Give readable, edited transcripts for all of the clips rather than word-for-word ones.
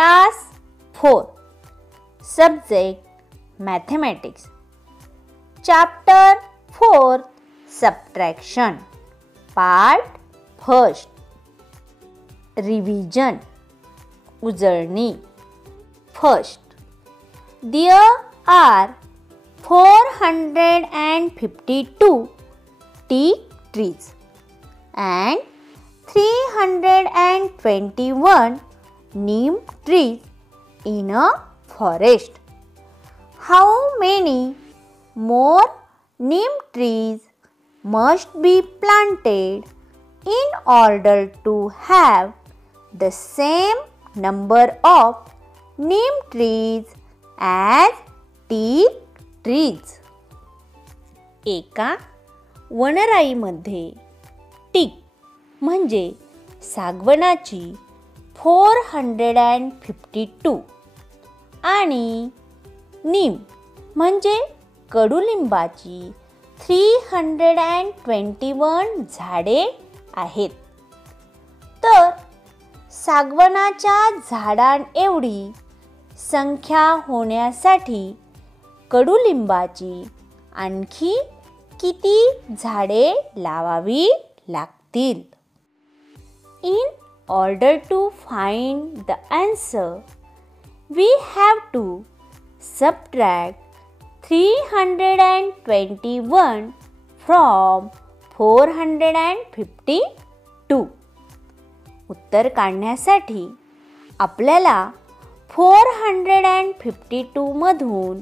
Class 4. Subject Mathematics. Chapter 4. Subtraction. Part 1. Revision. उजळणी. First, there are 452 teak trees and 321 neem trees in a forest. How many more neem trees must be planted in order to have the same number of neem trees as teak trees? एका वनराईमध्ये teak म्हणजे सागवनाची 452 आणि नीम म्हणजे कडुलिंबाची 321 झाडे आहेत. तर सागवनाच्या झाडांएवढी संख्या होण्यासाठी कडुलिंबाची आणखी किती झाडे लावावी लागतील? In order to find the answer, we have to subtract 321 from 452. उत्तर काढण्यासाठी आपल्याला 452 मधून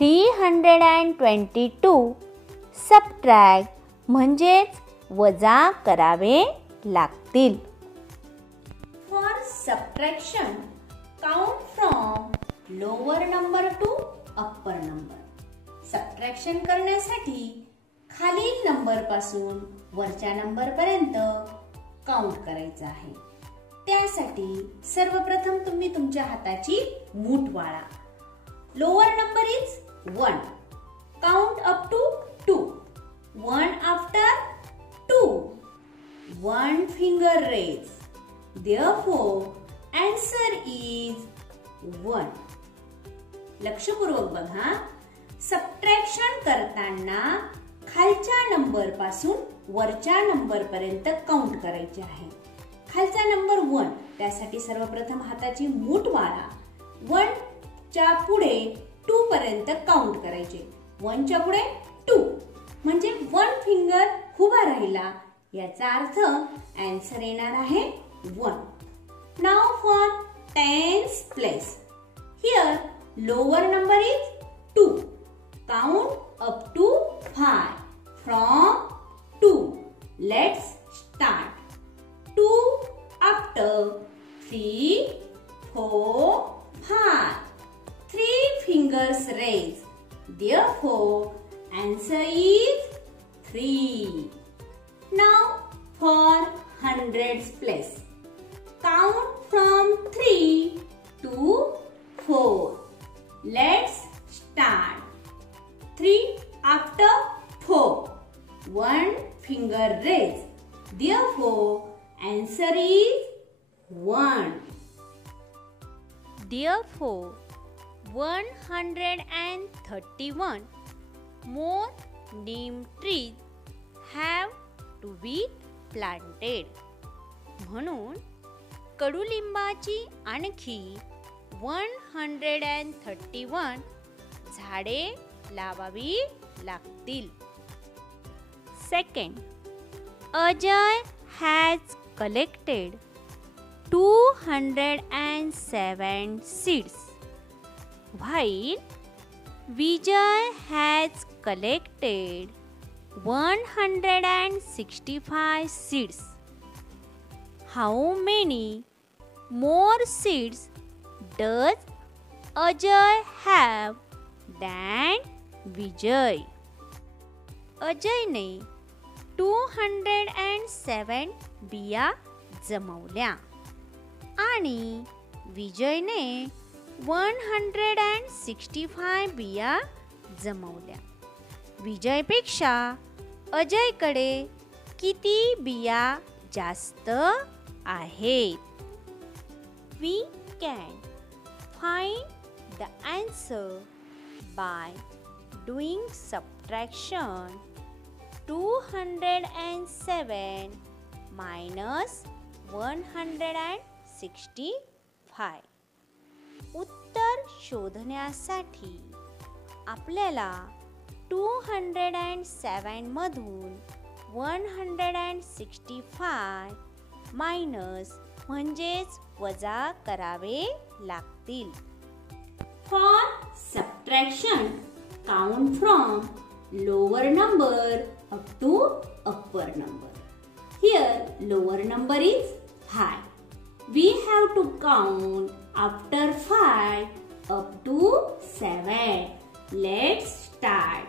322 सबट्रॅक्ट म्हणजेच वजा करावे लागतील. For subtraction, count from lower number to upper number. Subtraction करण्यासाठी खालील नंबर पासून वरच्या नंबर पर्यंत काउंट करायचं आहे. त्यासाठी सर्वप्रथम तुम्ही तुमच्या हाताची मूठ वाळा. Lower number is 1. Count up to 2. 1 after 2. 1 finger raise. Therefore, answer is 1. लक्षपूर्वक बघा. सबट्रॅक्शन करताना खालच्या नंबर पासून वरच्या नंबर पर्यंत काउंट करायचे आहे. खालचा नंबर 1. त्यासाठी सर्वप्रथम हाताची मूठ वाळा. 1 च्या पुढे 2 पर्यंत काउंट करायचे. 1 च्या पुढे 2 म्हणजे 1 फिंगर उभा राहिला. याचा अर्थ आन्सर येणार आहे 1. Now for tens place. Here lower number is 2. Count up to 5 from 2. Let's start. 2 after 3, 4, 5. 3 fingers raised. Therefore, answer is 3. Now for hundreds place. Count from 3 to 4. Let's start. 3 after 4. 1 finger raised. Therefore, answer is 1. Therefore, 131 more neem trees have to be planted. म्हणून कडुलिंबाची आणखी 131 झाडे लावावी लागतील. Second, Ajay has collected 207 seeds, while Vijay has collected 165 seeds. How many more seeds does Ajay have than Vijay? अजयने 207 बिया जमवल्या आणि विजयने 165 बिया जमवल्या. विजयपेक्षा अजयकडे किती बिया जास्त आहेत? We can Find the answer by doing subtraction. 207 minus 165. उत्तर शोधण्यासाठी आपल्याला 207 मधून 165 मायनस म्हणजेच वजा करावे लागतील. For subtraction, count from lower number up to upper number. Here lower number is 5. We have to count after 5 up to 7. Let's start.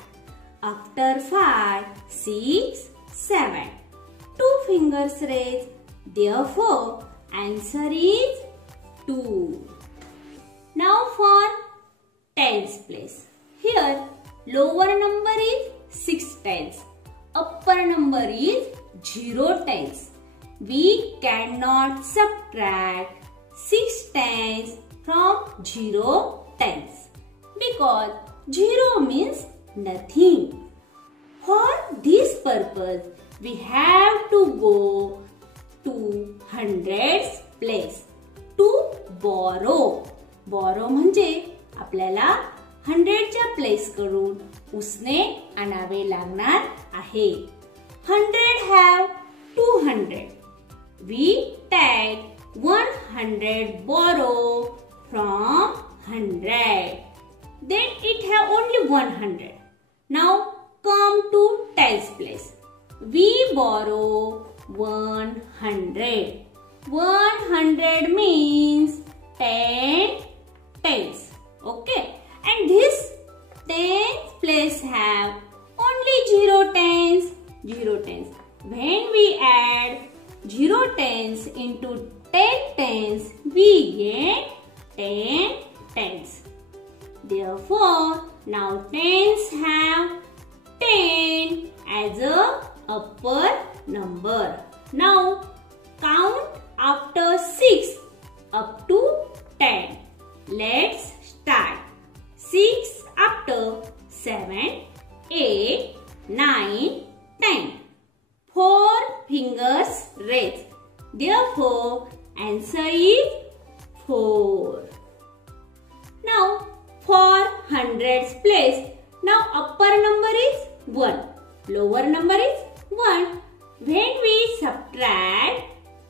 After 5, 6, 7. 2 fingers raised. Therefore, answer is 2. Now for tens place. Here, lower number is 6 tens. Upper number is 0 tens. We cannot subtract 6 tens from 0 tens because 0 means nothing. For this purpose, we have to go to hundreds place to borrow. Borrow म्हणजे आपल्याला 100च्या place कडून उसने आणावे लागणार आहे. 100 have 200. We take 100 borrow from 100. Then it have only 100. Now come to tens place. We borrow 100. 100 means 10 tens. Okay. And this tens place have only 0 tens. 0 tens. When we add 0 tens into 10 tens, we get 10 tens. Therefore, now tens have 10 as a upper number. Now, count after 6 up to 10. Let's start. 6 after 7, 8, 9, 10. 4 fingers raised. Therefore, answer is 4. Now, for hundreds place. Now, upper number is 1. Lower number is 1. When we subtract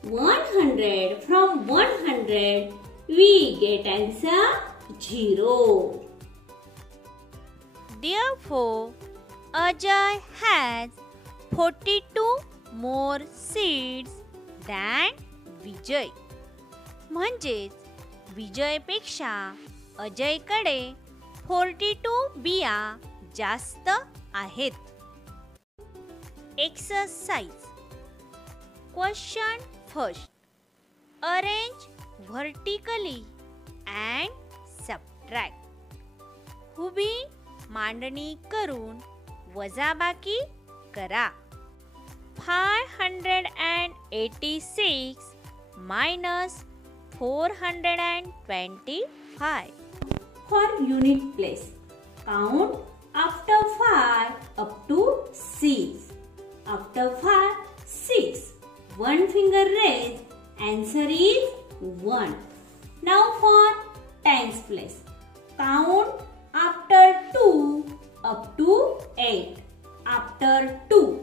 100 from 100, we get answer 0. Therefore, Ajay has 42 more seeds than Vijay. म्हणजेच विजयपेक्षा अजयकडे 42 बिया जास्त आहेत. Exercise. Question first. Arrange vertically and subtract. उभी मांडणी करून वजाबाकी करा. 586 minus 425. For unit place, count after 5 up to 6. After 5, 6. One finger raised. Answer is 1. Now for tens place, count after 2 up to 8. After 2.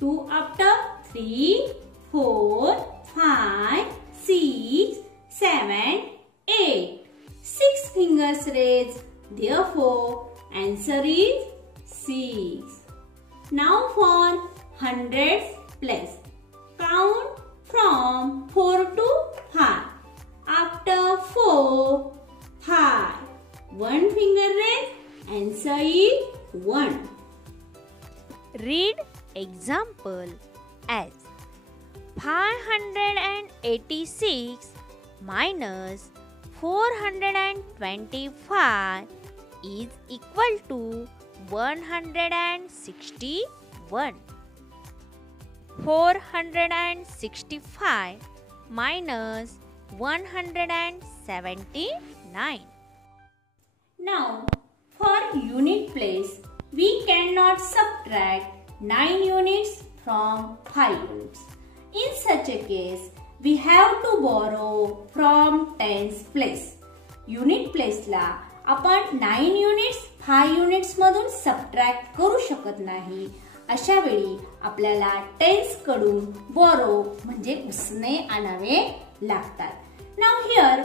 2 after 3, 4, 5, 6, 7, 8. 6 fingers raised. Therefore, answer is 6. Now for hundreds place. Count from 4 to 5. After 4, 5. One finger raised. Answer is 1. Read example as 586 minus 425 is equal to 161. 465 minus 179. Now, for unit place, we cannot subtract 9 units from 5 units. In such a case, we have to borrow from tens place. Unit place ला आपण 9 units 5 units मधून subtract करू शकत नाही. अशा वेळी आपल्याला tense कडून बोरो म्हणजे उसने आणावे लागतात. Now here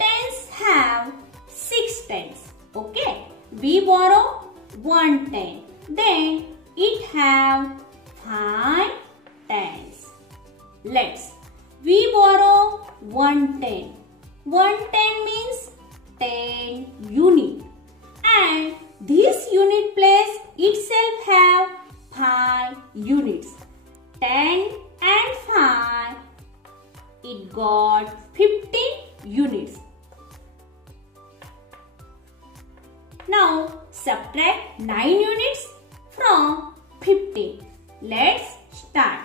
tens have 6 tens. Okay, we borrow 1 10. Then it have 5 tens. We borrow 1 10. 1 10 means 10 unit. And this unit place itself have 5 units. 10 and 5. It got 15 units. Now subtract 9 units from 15. Let's start.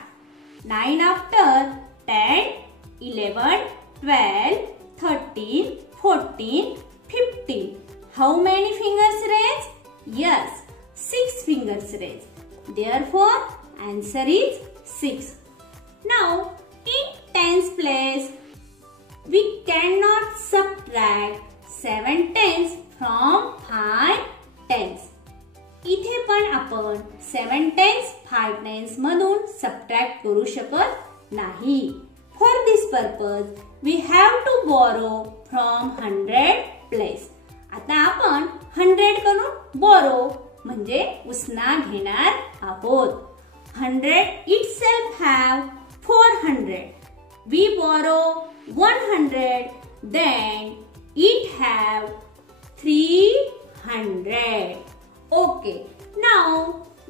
9 after 10, 11, 12, 13, 14, 15. How many fingers raised? Yes, 6 fingers raised. Therefore, answer is 6. Now, in tens place, we cannot subtract 7 tens from 5 tens. इथे पण आपण 7 tens 5 tens मधून subtract करू शकत नाही. For this purpose, we have to borrow from 100 place. आता आपण 100 कडून borrow म्हणजे उसना घेणार आहोत. 100 itself have 400. We borrow 100, then it have 300. Okay, now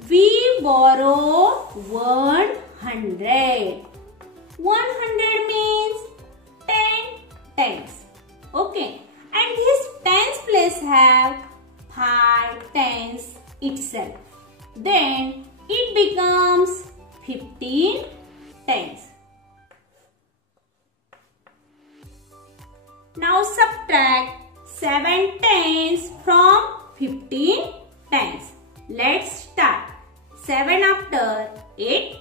we borrow 100. 100 means 10 tens. Okay, and this tens place have 5 tens itself. Then it becomes 15 tens. Now subtract 7 tens from 15 tens. Let's start. 7 after 8,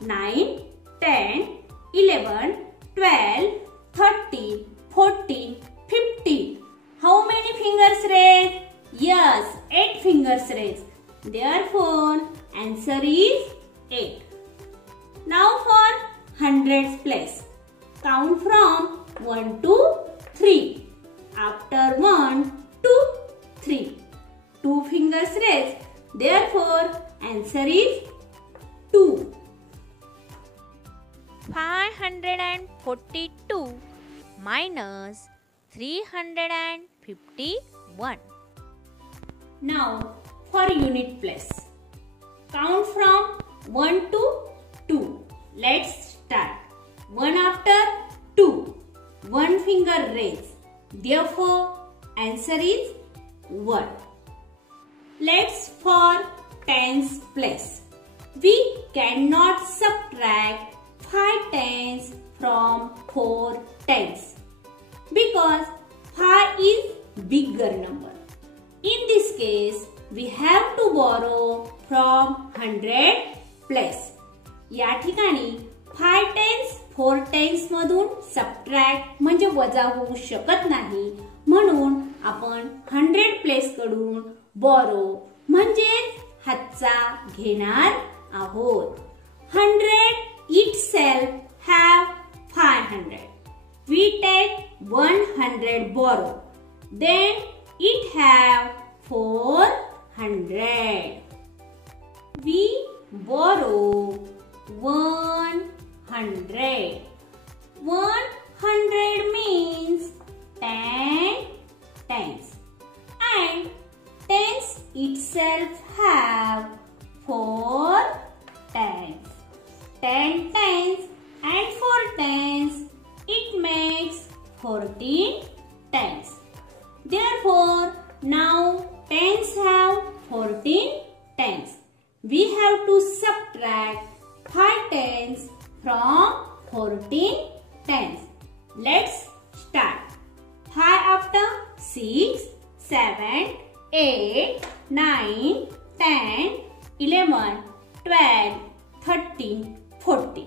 9, 10, 11, 12, 13, 14, 15. How many fingers raised? Yes, 8 fingers raised. Therefore, answer is 8. Now for hundreds place. Count from 1 to 3. After 1, 2, 3. 2 fingers raised. Therefore, answer is 2. 542 minus 351. Now, for unit place. Count from 1 to 2. Let's start. 1 after 2. 1 finger raised. Therefore, answer is 1. Let's for tens place. We cannot subtract 5 tens from 4 tens because 5 is bigger number. In this case, we have to borrow from 100 place. या ठिकाणी 5 tens 4 tens मधून subtract म्हणजे वजा होऊ शकत नाही. म्हणून आपण 100 प्लेस कडून बोरो म्हणजे हातचा घेणार आहोत. 100 itself have 500. We take 100 borrow. Then it have 400. We borrow 100. 100 means 10 tens. And tens itself have 4 tens. 10 tens and 4 tens, it makes 14 tens. Therefore, now tens have 14 tens. We have to subtract 5 tens from 14 tens. Let's start. 5 after 6, 7, 8, 9, 10, 11, 12, 13, 14.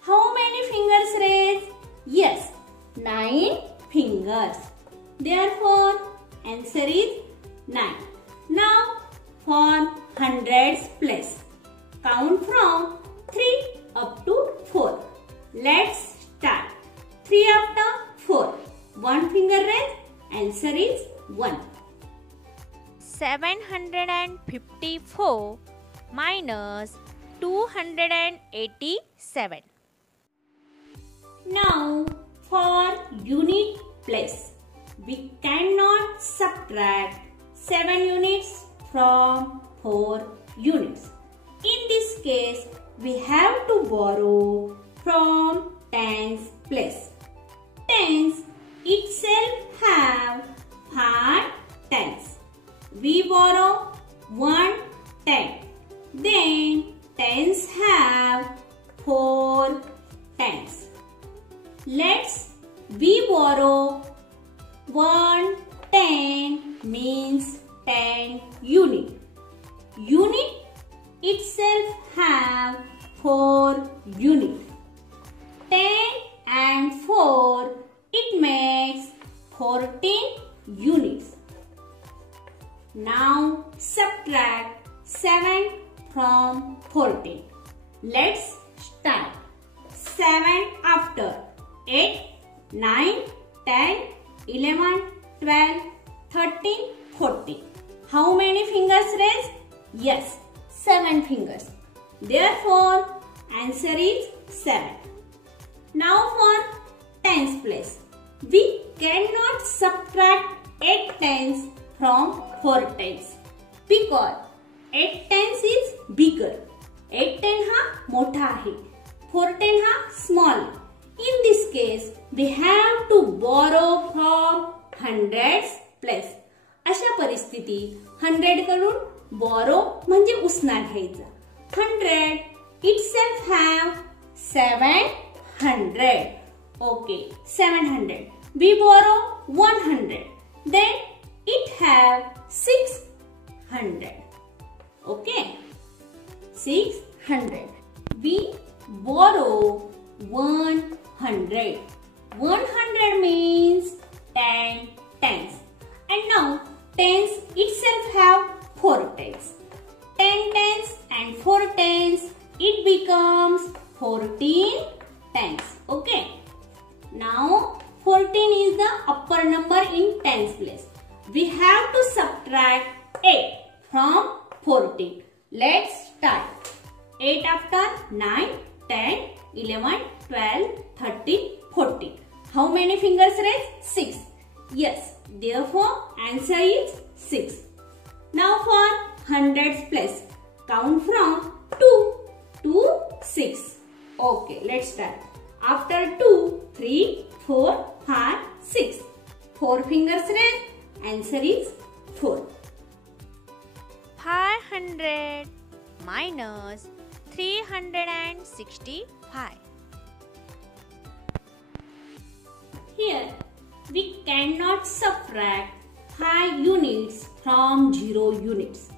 How many fingers raised? Yes, 9 fingers. Therefore, answer is 9. Now, for hundreds place. Count from 3 up to 4. Let's start. 3 after 4. 1 finger raised. Answer is 1. 754 minus 287. Now, for unit place, we cannot subtract 7 units from 4 units. In this case, we have to borrow from tens place. Tens itself have 5 tens. We borrow 1 ten. Then tens have 4 tens. We borrow 1 10 means 10 unit. Unit itself have 4 units. 10 and 4 it makes 14 units. Now subtract 7 from 14. Let's start. 7 after 8, 9, 10, 11, 12, 13, 14. How many fingers raised? Yes, 7 fingers. Therefore, answer is 7. Now for tens place. We cannot subtract 8 tens from 4 tens because 8 tens is bigger. 8 10 हा मोठा आहे. 4 10 हा small. In this case, we have to borrow from hundreds place. अशा परिस्थितीत 100 कडून borrow म्हणजे उसना घ्यायचा. 100 itself have 700. Okay, 700. We borrow 100. Then it have 600. Okay, 600. We borrow 100. 100 means 10 tens. And now tens itself have 4 tens. 10 tens and 4 tens, it becomes 14 tens. Okay. Now 14 is the upper number in tens place. We have to subtract 8 from 14. Let's start. 8 after 9, 10, 11, 12, 13, 14. How many fingers raised? 6. Yes, therefore answer is 6. Now for hundreds place. Count from 2 to 6. Okay, let's start. After 2, 3, 4, 5, 6. 4 fingers raised. Answer is 4. 500 minus 365. Here, we cannot subtract 5 units from 0 units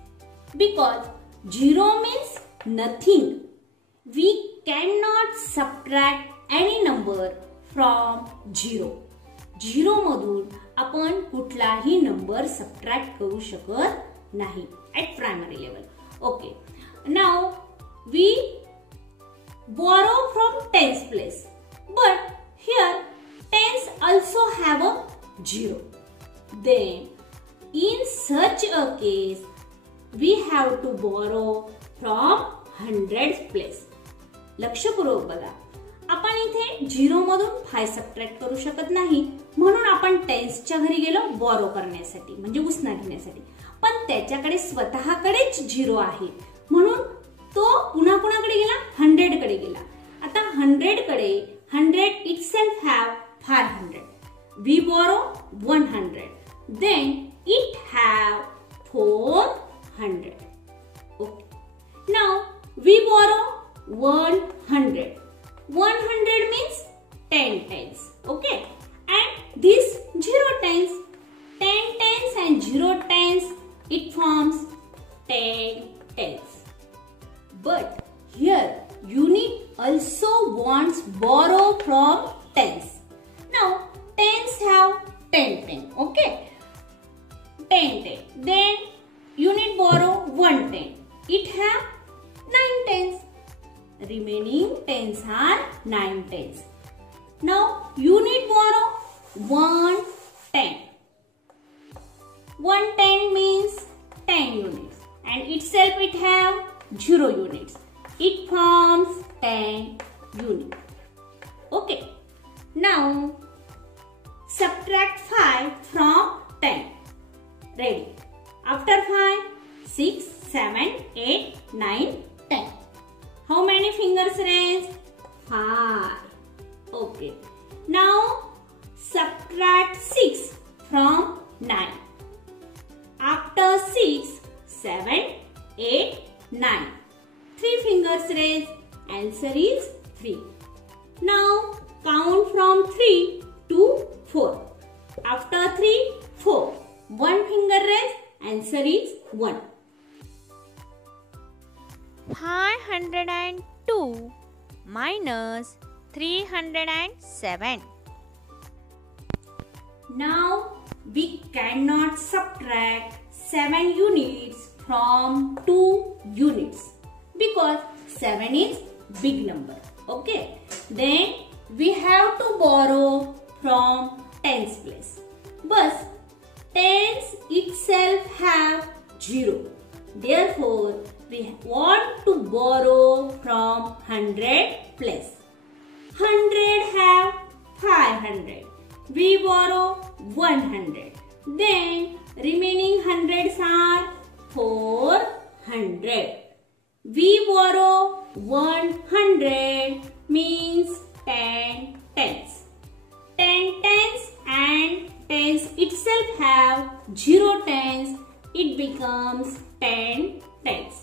because 0 means nothing. We cannot subtract any number from 0. 0 मधून आपण कुठलाही number subtract करू शकत नाही at primary level. Okay. Now we borrow from tens place. But here tens also have a 0. Then in such a case we have to borrow from hundreds place. लक्षपूर्वक बघा. आपण इथे 0 मधून 5 सबट्रॅक्ट करू शकत नाही म्हणून आपण टेन्सच्या घरी गेलो बॉरो करण्यासाठी म्हणजे उसना घेण्यासाठी. पण त्याच्याकडे स्वतःकडेच 0 आहे म्हणून तो पुन्हा कुणाकडे गेला 100 कडे गेला. आता 100 कडे 100 itself have 500. We borrow 100. Then it have 400. Okay. Now we borrow 100. 100 means 10 tens. Okay. And this 0 tens. 10 tens and 0 tens, it forms 10 tens. But here unit also wants borrow from tens. Now tens have 10 10, okay? 10 10. Then unit borrow 1 10. It have 9 tens. Remaining tens are 9 tens. Now unit borrow 1 10. 1 10 means 10 units and itself it have 0 units. It forms 10 units. Okay. Now subtract 5 from 10. Ready? After 5, 6, 7, 8, 9, 10. How many fingers raised? 5. Okay. Now subtract 6 from 9. After 6, 7, 8, 9. 3 fingers raised. Answer is 3. Now count from 3 to 4. After 3, 4. 1 finger raised. Answer is 1. 502 minus 307. Now we cannot subtract 7 units from 2 units because 7 is big number. Okay. Then we have to borrow from tens place. But tens itself have 0. Therefore, we want to borrow from 100 place. 100 have 500. We borrow 100. Then remaining hundreds are 400. We borrow 100 means 10 tens. 10 tens and tens itself have 0 tens. It becomes 10 tens.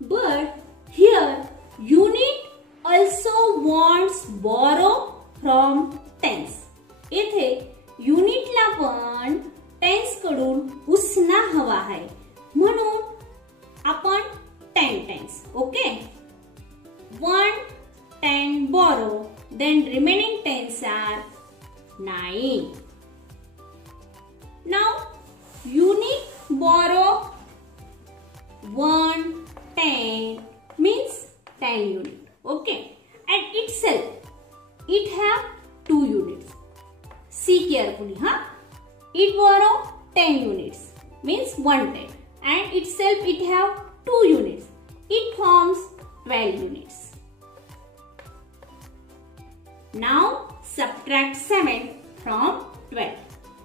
But here unit also wants borrow from tens. येथे युनिटला पण tense कडून उसना हवा आहे म्हणून आपण 10 tens. Okay. 1 10 borrow, then remaining tens are 9. Now unit borrow 1 10 means 10 unit. Okay. And itself it have 2 units. See carefully, huh? It borrow 10 units means 110 and itself it have 2 units. It forms 12 units. Now subtract 7 from 12.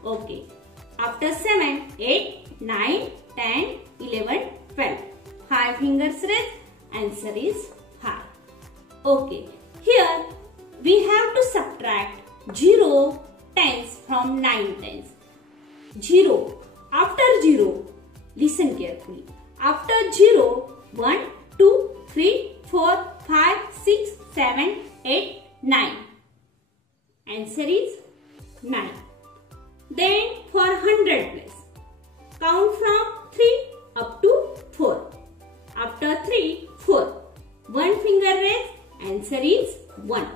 Okay. After 7, 8, 9, 10, 11, 12. 5 fingers raised. Answer is 5. Okay. Here we have to subtract 0 tens from 9 tens. 0. After 0, listen carefully. After 0, 1, 2, 3, 4, 5, 6, 7, 8, 9. Answer is 9. Then for 100 place, count from 3 up to 4. After 3, 4. 1 finger raised, answer is 1.